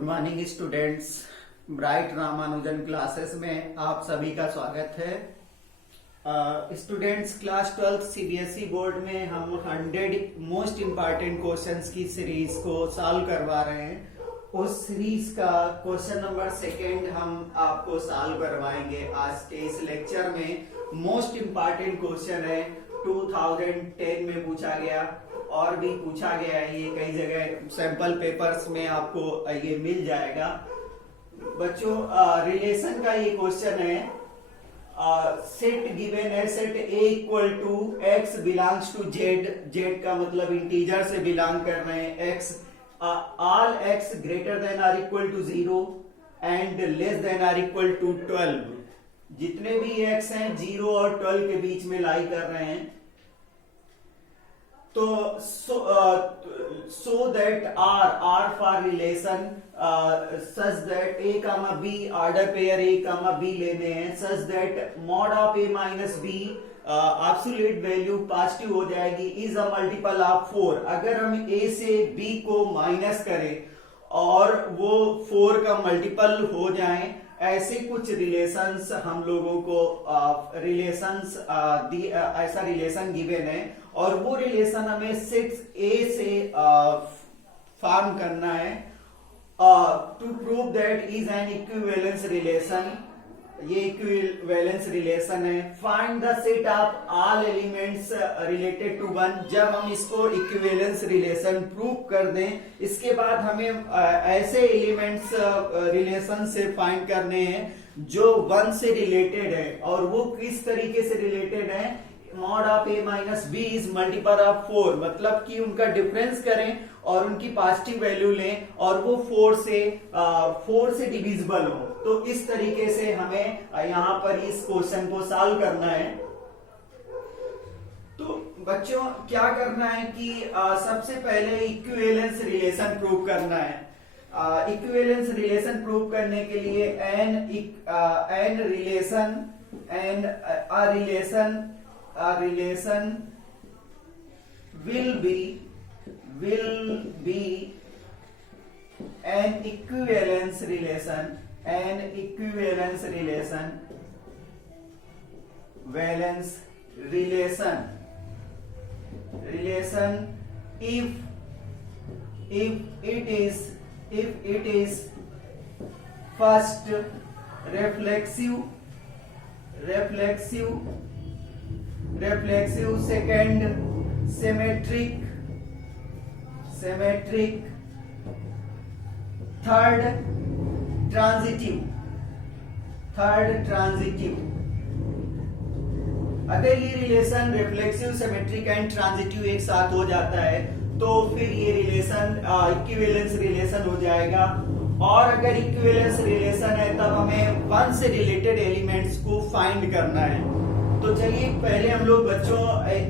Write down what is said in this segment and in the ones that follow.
Good morning students. Bright Ramanujan classes में आप सभी का स्वागत है। स्टूडेंट्स, क्लास 12 सीबीएसई बोर्ड में हम 100 मोस्ट इम्पॉर्टेंट क्वेश्चंस की सीरीज को सॉल्व करवा रहे हैं। उस सीरीज का क्वेश्चन नंबर 2 हम आपको सॉल्व करवाएंगे आज के इस लेक्चर में। मोस्ट इम्पॉर्टेंट क्वेश्चन है, 2010 में पूछा गया और भी पूछा गया है। ये कई जगह सैंपल पेपर्स में आपको ये मिल जाएगा। बच्चों, रिलेशन का ये क्वेश्चन है। सेट गिवन है, set A equal to x belongs to Z. Z का मतलब इंटीजर से बिलोंग कर रहे हैं। X all x greater than or equal to 0 and less than or equal to 12। जितने भी एक्स हैं 0 और 12 के बीच में लाई कर रहे हैं। तो so that R for relation such that A comma B order pair A comma B लेने हैं, such that mod of A minus B absolute value positive हो जाएगी इज अ मल्टीपल ऑफ 4। अगर हम A से B को minus करें और वो 4 का मल्टीपल हो जाए, ऐसे कुछ रिलेशंस हम लोगों को ऐसा रिलेशन गिवन है और वो रिलेशन हमें सेट ए से फॉर्म करना है। To prove that is an equivalence relation. ये इक्विवेलेंस रिलेशन है। Find the set of all elements related to 1। जब हम इसको इक्विवेलेंस रिलेशन प्रूव कर दें, इसके बाद हमें ऐसे एलिमेंट्स रिलेशन से फाइंड करने हैं जो 1 से रिलेटेड है। और वो किस तरीके से रिलेटेड है? Mod of a minus b is multiple of 4, मतलब कि उनका डिफरेंस करें और उनकी पॉजिटिव वैल्यू लें और वो 4 से डिविजिबल हो। तो इस तरीके से हमें यहां पर इस क्वेश्चन को सॉल्व करना है। तो बच्चों, क्या करना है कि सबसे पहले इक्विवेलेंस रिलेशन प्रूव करना है। इक्विवेलेंस रिलेशन प्रूव करने के लिए an relation will be an equivalence relation if it is first reflexive, second symmetric, third transitive। अगर ये relation reflexive, symmetric and transitive एक साथ हो जाता है तो फिर ये रिलेशन इक्विवेलेंस रिलेशन हो जाएगा। और अगर इक्विवेलेंस रिलेशन है तब हमें 1 से रिलेटेड एलिमेंट्स को फाइंड करना है। तो चलिए पहले हम लोग बच्चों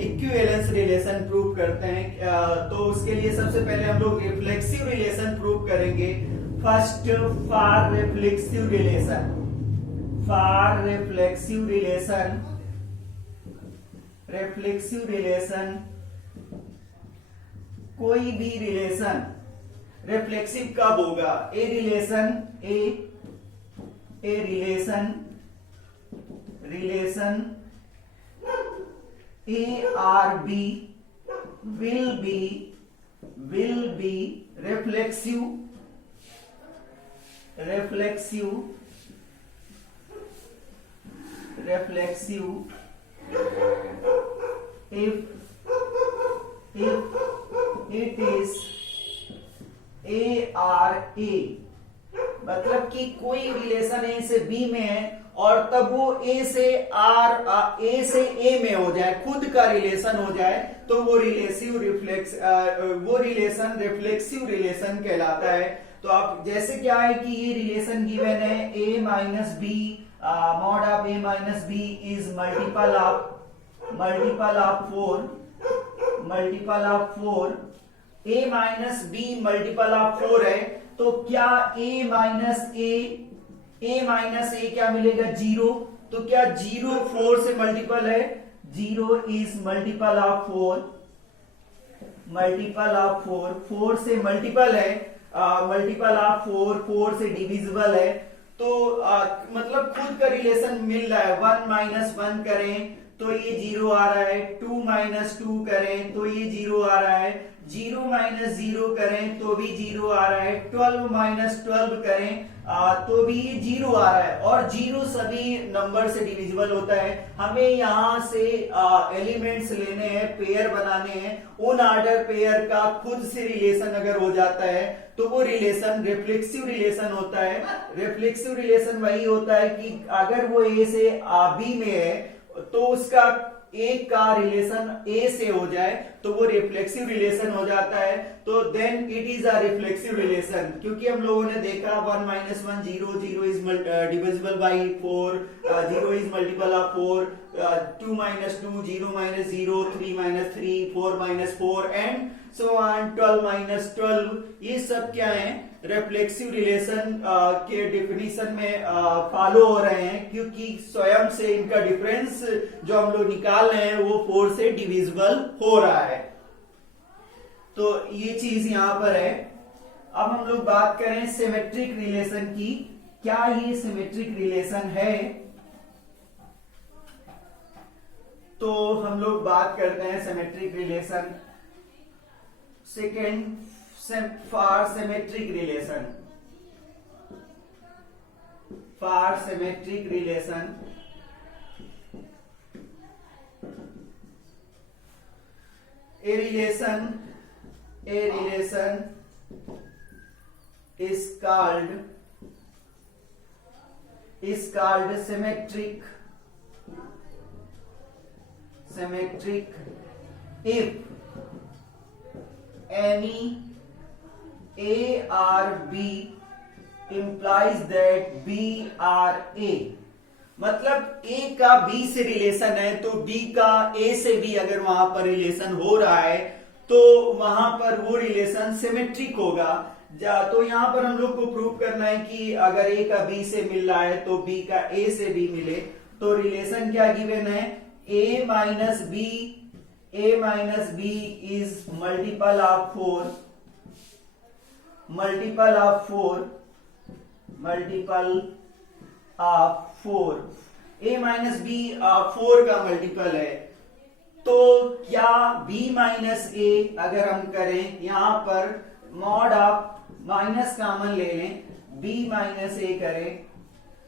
इक्विवेलेंस रिलेशन प्रूव करते हैं। तो उसके लिए सबसे पहले हम लोग रिफ्लेक्सिव रिलेशन प्रूव करेंगे। फर्स्ट फॉर रिफ्लेक्सिव रिलेशन कोई भी रिलेशन रिफ्लेक्सिव कब होगा? A relation A or B will be reflexive if it is A or A। मतलब कि कोई रिलेशन A से B में है और तब वो A से A में हो जाए, खुद का रिलेशन हो जाए, तो वो रिलेशन रिफ्लेक्सिव रिलेशन कहलाता है। तो आप जैसे क्या है कि ये रिलेशन गिवन है A minus b, mod of A minus b is multiple of 4। A minus b multiple of 4 है, तो क्या A माइनस ए क्या मिलेगा? 0। तो क्या 0 4 से मल्टीपल है? 0 इज मल्टीपल ऑफ 4 4 से मल्टीपल है मल्टीपल ऑफ 4, 4 से डिविजिबल है, तो मतलब खुद का रिलेशन मिल रहा है। 1 माइनस 1 करें तो ये 0 आ रहा है, 2 माइनस 2 करें तो ये 0 आ रहा है, 0 माइनस 0 करें तो भी 0 आ रहा है, 12 माइनस 12 करें तो भी ये 0 आ रहा है, और 0 सभी नंबर से डिविजिबल होता है। हमें यहाँ से एलिमेंट्स लेने हैं, पेयर बनाने हैं, उन ऑर्डर पेयर का खुद से रिलेशन अगर हो जाता है तो वो रिलेशन रिफ्लेक्सिव रिलेशन होता है। रिफ्लेक्सिव रिलेशन वही होता है कि अगर वो ए से बी में है तो उसका एक का रिलेशन ए से हो जाए तो वो रिफ्लेक्सिव रिलेशन हो जाता है, तो then it is a reflexive relation. क्योंकि हम लोगों ने देखा 1 minus 1 0, 0 is divisible by 4, 0 is multiple of 4, 2 minus 2 0 minus 0, 3 minus 3 4 minus 4 and so on 12 minus 12। ये सब क्या है, रिफ्लेक्सिव रिलेशन के डेफिनेशन में फॉलो हो रहे हैं, क्योंकि स्वयं से इनका डिफरेंस जो हम लोग निकाल रहे हैं वो 4 से डिविजिबल हो रहा है। तो ये चीज यहां पर है। अब हम लोग बात करें सिमेट्रिक रिलेशन की। क्या ये सिमेट्रिक रिलेशन है? तो हम लोग बात करते हैं symmetric relation. Second, for symmetric relation, for symmetric relation a relation is called symmetric if any A or B implies that B or A। मतलब A का B से रिलेशन है तो B का A से भी अगर वहां पर रिलेशन हो रहा है तो वहां पर वो रिलेशन सिमेट्रिक होगा। तो यहां पर हम लोग को प्रूव करना है कि अगर A का B से मिल रहा है तो B का A से भी मिले। तो रिलेशन क्या गिवन है, A minus b is multiple of 4, multiple of 4, multiple of 4। A minus b 4 का मल्टीपल है, तो क्या B माइनस A अगर हम करें यहां पर मॉड ऑफ माइनस कॉमन ले लें, B माइनस A करें,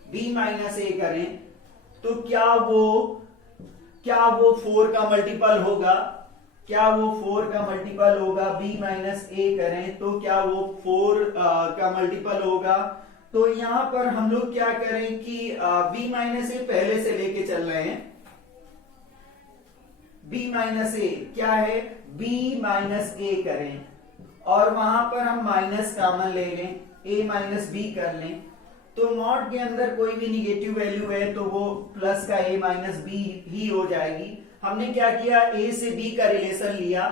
B माइनस A करें तो क्या वो 4 का मल्टीपल होगा? क्या वो 4 का मल्टीपल होगा? B माइनस A करें तो क्या वो 4 का मल्टीपल होगा? तो यहां पर हम लोग क्या करें कि B माइनस A पहले से लेके चल रहे हैं। B माइनस A क्या है, B माइनस A करें और वहां पर हम माइनस कॉमन ले लें, A माइनस B कर लें, तो मॉड के अंदर कोई भी निगेटिव वैल्यू है तो वो प्लस का A माइनस B ही हो जाएगी। हमने क्या किया, A से B का रिलेशन लिया,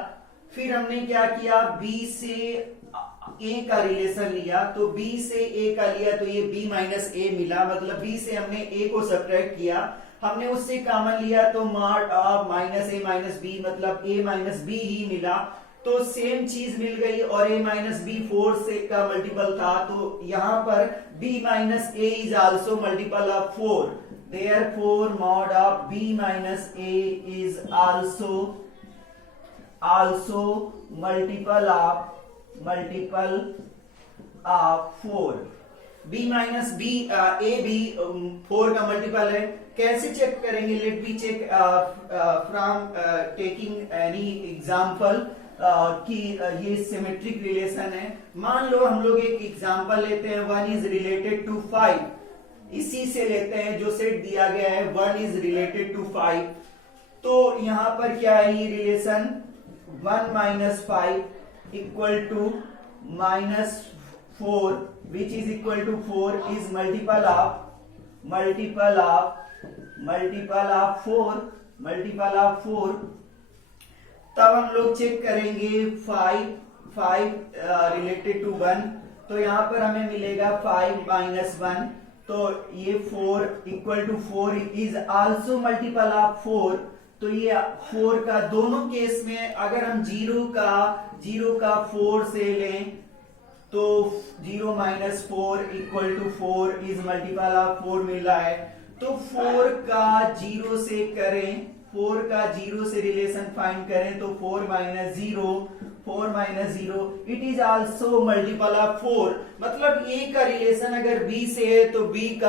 फिर हमने क्या किया, B से A का रिलेशन लिया, तो B से A का लिया तो ये B माइनस A मिला, मतलब B से हमने A को सब्ट्रैक्ट किया, हमने उससे कॉमन लिया तो mod of minus A minus B मतलब A माइनस B ही मिला। तो सेम चीज मिल गई और A माइनस B 4 से का मल्टीपल था, तो यहां पर B minus A is also multiple of 4, therefore mod of B minus A is also multiple of 4। B minus B A भी 4 का मल्टीपल है। कैसे चेक करेंगे, let be check from taking any example कि ये सिमेट्रिक रिलेशन है। मान लो हम लोग एक एग्जांपल लेते हैं, 1 इज रिलेटेड टू 5, इसी से लेते हैं जो सेट दिया गया है 1 इज रिलेटेड टू 5। तो यहां पर क्या है ये relation, 1 minus 5 equal to minus 4 which is equal to 4 is multiple of 4। तब हम लोग चेक करेंगे 5 रिलेटेड टू 1, तो यहां पर हमें मिलेगा 5 माइनस 1, तो ये 4 equal to 4 is also multiple of 4। तो ये 4 का दोनों केस में अगर हम 0 का 4 से लें तो 0 minus 4 equal to 4 is multiple of 4 मिल रहा है। तो 4 का 0 से करें, 4 का 0 से रिलेशन फाइंड करें तो 4 minus 0 it is also multiple of 4। मतलब ए का रिलेशन अगर बी से है तो बी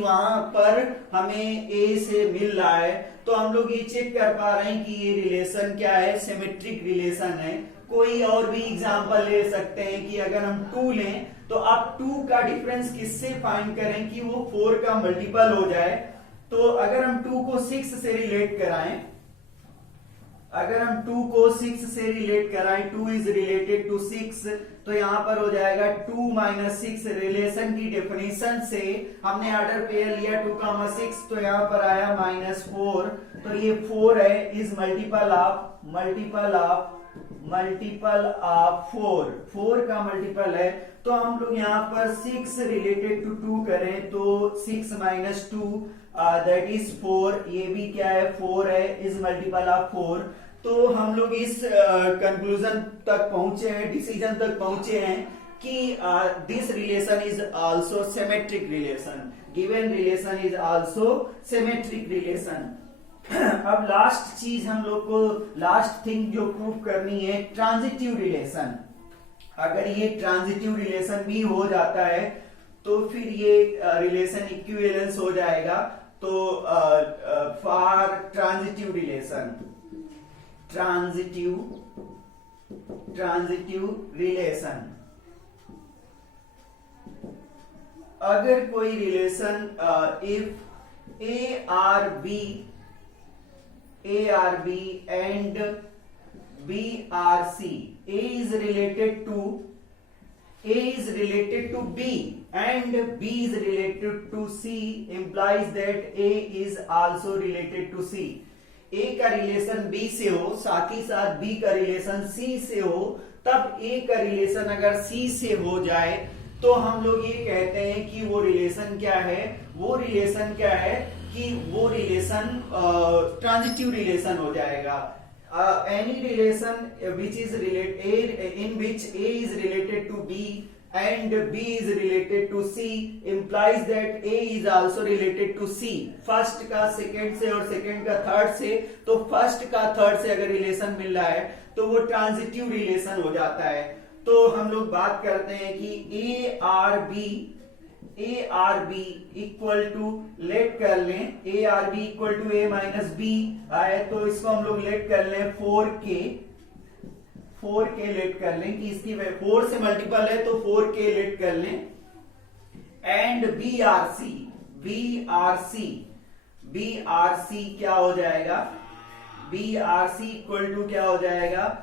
वहां पर हमें ए से मिल रहा है। तो हम लोग ये चेक कर पा रहे हैं कि ये रिलेशन क्या है, सिमेट्रिक रिलेशन है। कोई और भी एग्जांपल ले सकते हैं कि अगर हम 2 लें तो आप 2 का डिफरेंस किससे फाइंड करें कि वो 4 का मल्टीपल हो जाए। तो अगर हम 2 को 6 से रिलेट कराएं, अगर हम 2 को 6 से रिलेट कराएं, 2 इज रिलेटेड टू 6, तो यहां पर हो जाएगा 2 माइनस 6। रिलेशन की डेफिनेशन से हमने ऑर्डर पेयर लिया 2, 6, तो यहां पर आया -4। तो ये 4 है, इज मल्टीपल ऑफ 4 का मल्टीपल है। तो हम लोग यहाँ पर 6 रिलेटेड टू 2 करें तो 6 माइनस 2 दैट इज 4। ये भी क्या है, 4 है, इज मल्टीपल ऑफ 4। तो हम लोग इस कंक्लूजन तक पहुंचे हैं, डिसीजन तक पहुंचे हैं कि this relation is also symmetric relation, given relation is also symmetric relation. अब लास्ट चीज हम लोग को, लास्ट थिंग जो प्रूव करनी है, ट्रांजिटिव रिलेशन। अगर ये ट्रांजिटिव रिलेशन भी हो जाता है तो फिर ये रिलेशन इक्विवेलेंस हो जाएगा। तो for transitive relation, transitive relation, अगर कोई relation if A R B and B R C, A is related to B and B is related to C, implies that A is also related to C। A का relation B से हो, साथ ही साथ B का relation C से हो, तब A का रिलेशन अगर C से हो जाए तो हम लोग ये कहते हैं कि वो रिलेशन क्या है, कि वो रिलेशन ट्रांजिटिव रिलेशन हो जाएगा। Any relation which is in which A is related to B and B is related to C implies that A is also related to C। First का सेकंड से और second का third से, तो first का third से अगर relation मिल रहा है तो वो ट्रांजिटिव रिलेशन हो जाता है। तो हम लोग बात करते हैं कि A R B equal to, let कर लें A R B equal to A minus B आए, तो इसको हम लोग लेट कर लें 4K लेट कर लें कि इसकी 4 से मल्टीपल है तो 4K लेट कर लें। एंड BRC क्या हो जाएगा, BRC इक्वल टू क्या हो जाएगा,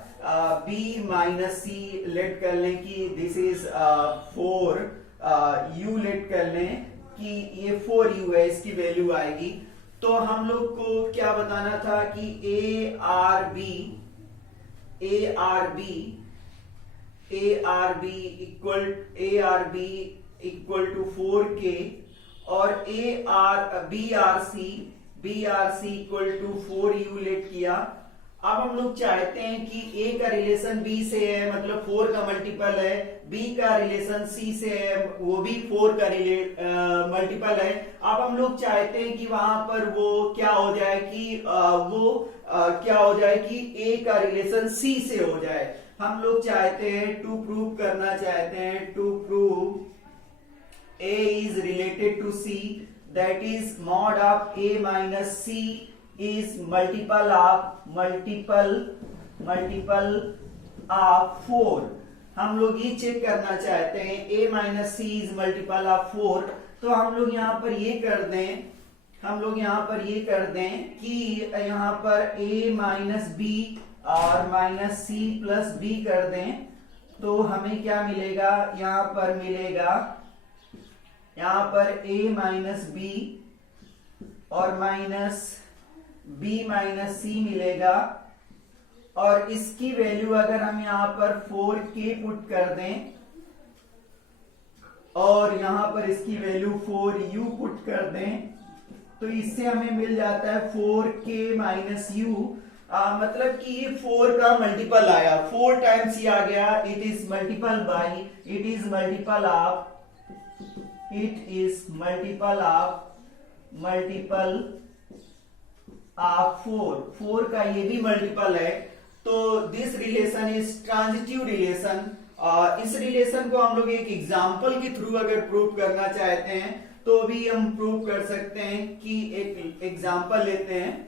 B माइनस C लेट कर लें कि दिस इज 4, U लेट कर लें कि ये 4U है, इसकी वैल्यू आएगी। तो हम लोग को क्या बताना था कि ARB इक्वल टू 4K और BRC equal to 4U late किया। अब हम लोग चाहते हैं कि A का रिलेशन B से है, मतलब 4 का मल्टीपल है, B का रिलेशन C से है, वो भी 4 का मल्टीपल है। अब हम लोग चाहते हैं कि वहां पर वो क्या हो जाए कि A का रिलेशन C से हो जाए। हम लोग चाहते हैं to prove A is related to C, that is mod of A minus C is multiple of 4। हम लोग ये चेक करना चाहते हैं A minus C is multiple of 4। तो हम लोग यहाँ पर ये कर दें कि यहाँ पर A माइनस B और माइनस C प्लस B कर दें, तो हमें क्या मिलेगा, यहाँ पर A माइनस B और माइनस B माइनस C मिलेगा। और इसकी वैल्यू अगर हम यहाँ पर 4K पुट कर दें और यहाँ पर इसकी वैल्यू 4U पुट कर दें, तो इससे हमें मिल जाता है 4K माइनस U मतलब कि ये 4 का मल्टीपल आया, 4 टाइम्स ये आ गया, it is multiple by, it is multiple of, it is multiple of 4 का ये भी मल्टीपल है। तो this relation is transitive relation. इस रिलेशन को हम लोग एक एग्जाम्पल के थ्रू अगर प्रूव करना चाहते हैं तो भी हम प्रूव कर सकते हैं कि एक एग्जाम्पल लेते हैं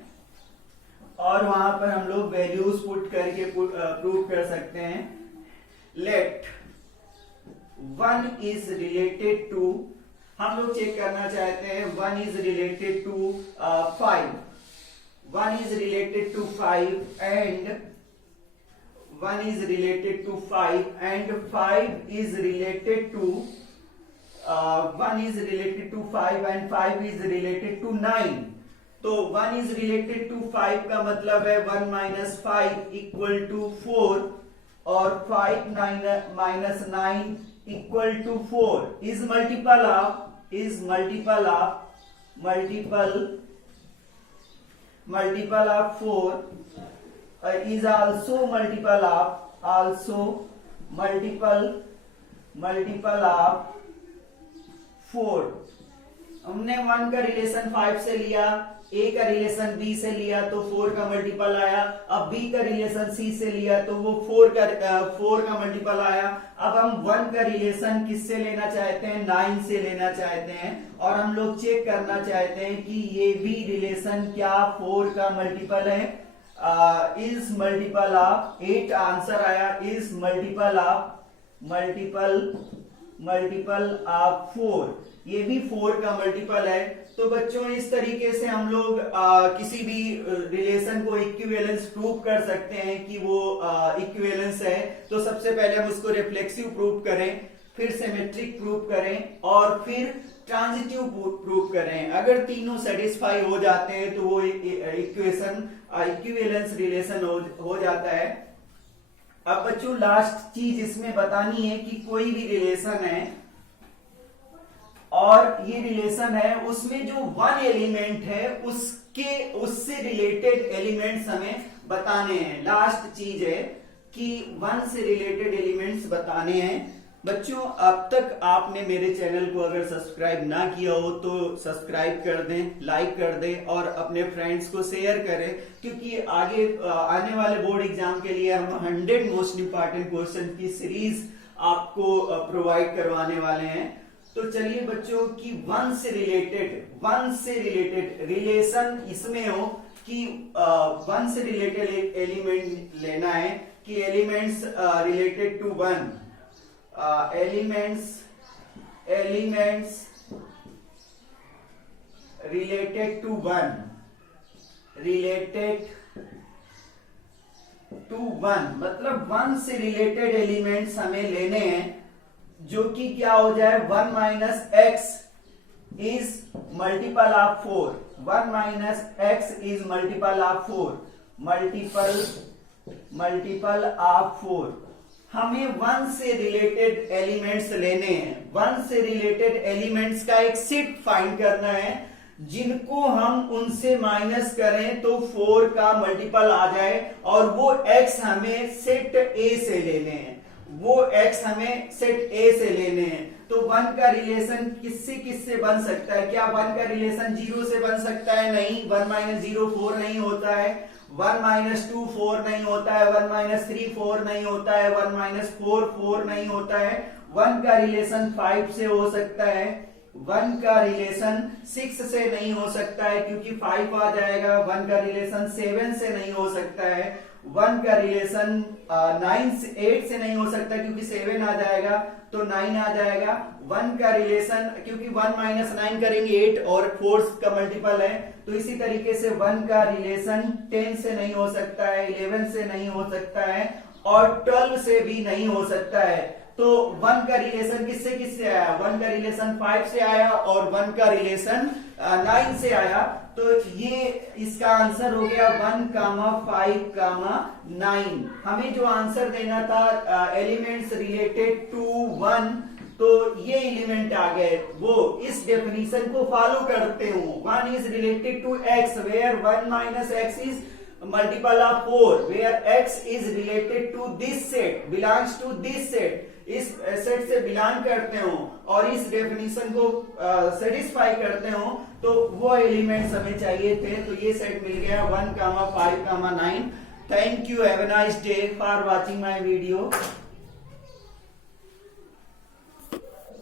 और वहां पर हम लोग वैल्यूज पुट करके प्रूव कर सकते हैं। लेट 1 इज रिलेटेड टू, हम लोग चेक करना चाहते हैं 1 is related to 5, 1 is related to 5 and 1 is related to 5 and 5 is related to 1 is related to 5 and 5 is related to 9। तो 1 is related to 5 का मतलब है 1 minus 5 equal to 4 और 5 minus 9 equal to 4 is multiple of multiple of 4 is also multiple of 4। हमने 1 का relation 5 से लिया, A का रिलेशन B से लिया तो 4 का मल्टीपल आया, अब B का रिलेशन C से लिया तो वो 4 का मल्टीपल आया। अब हम 1 का रिलेशन किससे लेना चाहते हैं, 9 से लेना चाहते हैं और हम लोग चेक करना चाहते हैं कि ये भी रिलेशन क्या 4 का मल्टीपल है। इज मल्टीपल ऑफ 8 आंसर आया, इज मल्टीपल ऑफ 4, ये भी 4 का मल्टीपल है। तो बच्चों इस तरीके से हम लोग किसी भी रिलेशन को इक्विवेलेंस प्रूव कर सकते हैं कि वो इक्विवेलेंस है। तो सबसे पहले हम उसको रिफ्लेक्सिव प्रूव करें, फिर सिमेट्रिक प्रूव करें और फिर ट्रांजिटिव प्रूव करें। अगर तीनों सेटिस्फाई हो जाते हैं तो वो इक्वेशन इक्विवेलेंस रिलेशन हो जाता है। अब बच्चों लास्ट चीज इसमें बतानी है कि कोई भी रिलेशन है और ये रिलेशन है, उसमें जो 1 एलिमेंट है उससे रिलेटेड एलिमेंट्स हमें बताने हैं। लास्ट चीज है कि 1 से रिलेटेड एलिमेंट्स बताने हैं। बच्चों अब तक आपने मेरे चैनल को अगर सब्सक्राइब ना किया हो तो सब्सक्राइब कर दें, लाइक कर दें और अपने फ्रेंड्स को शेयर करें, क्योंकि आगे आने वाले बोर्ड एग्जाम के लिए हम 100 मोस्ट इंपॉर्टेंट क्वेश्चन की सीरीज आपको प्रोवाइड करवाने वाले हैं। तो चलिए बच्चों कि 1 से रिलेटेड रिलेशन इसमें हो कि 1 से रिलेटेड एलिमेंट लेना है कि elements related to 1, elements related to 1 मतलब 1 से रिलेटेड एलिमेंट्स हमें लेने हैं जो कि क्या हो जाए 1 minus x is multiple of 4, 1 minus x is multiple of 4, multiple of 4। हमें 1 से रिलेटेड एलिमेंट्स लेने हैं, 1 से रिलेटेड एलिमेंट्स का एक सेट फाइंड करना है जिनको हम उनसे माइनस करें तो 4 का मल्टीपल आ जाए और वो x हमें सेट A से लेने हैं, वो x हमें सेट A से लेने हैं। तो 1 का रिलेशन किससे किससे बन सकता है? क्या 1 का रिलेशन 0 से बन सकता है? नहीं, 1 माइनस 0 4 नहीं होता है, 1 माइनस 2 4 नहीं होता है, 1 माइनस 3 4 नहीं होता है, 1 माइनस 4 4 नहीं होता है। 1 का रिलेशन 5 से हो सकता है, 1 का रिलेशन 6 से नहीं हो सकता है क्योंकि 5 आ जाएगा, 1 का रिलेशन 7 से नहीं हो सकता है, 1 का रिलेशन 8 से नहीं हो सकता क्योंकि 7 आ जाएगा तो 9 आ जाएगा। 1 का रिलेशन क्योंकि 1 माइनस 9 करेंगे 8 और 4 का मल्टीपल है, तो इसी तरीके से 1 का रिलेशन 10 से नहीं हो सकता है, 11 से नहीं हो सकता है और 12 से भी नहीं हो सकता है। तो 1 का रिलेशन किससे किससे आया? 1 का रिलेशन 5 से आया और 1 का रिलेशन 9 से आया। तो ये इसका आंसर हो गया 1, 5, 9। हमें जो आंसर देना था एलिमेंट्स रिलेटेड टू 1, तो ये एलिमेंट आ गए, वो इस डेफिनेशन को फॉलो करते हो। 1 is related to x where 1 minus x is multiple of 4 where x is related to this set, belongs to this set, इस सेट से बिलोंग करते हो और इस डेफिनेशन को सेटिस्फाई करते हो, तो वो एलिमेंट्स हमें चाहिए थे। तो ये सेट मिल गया 1, 5, 9। Thank you, have a nice day for watching my video.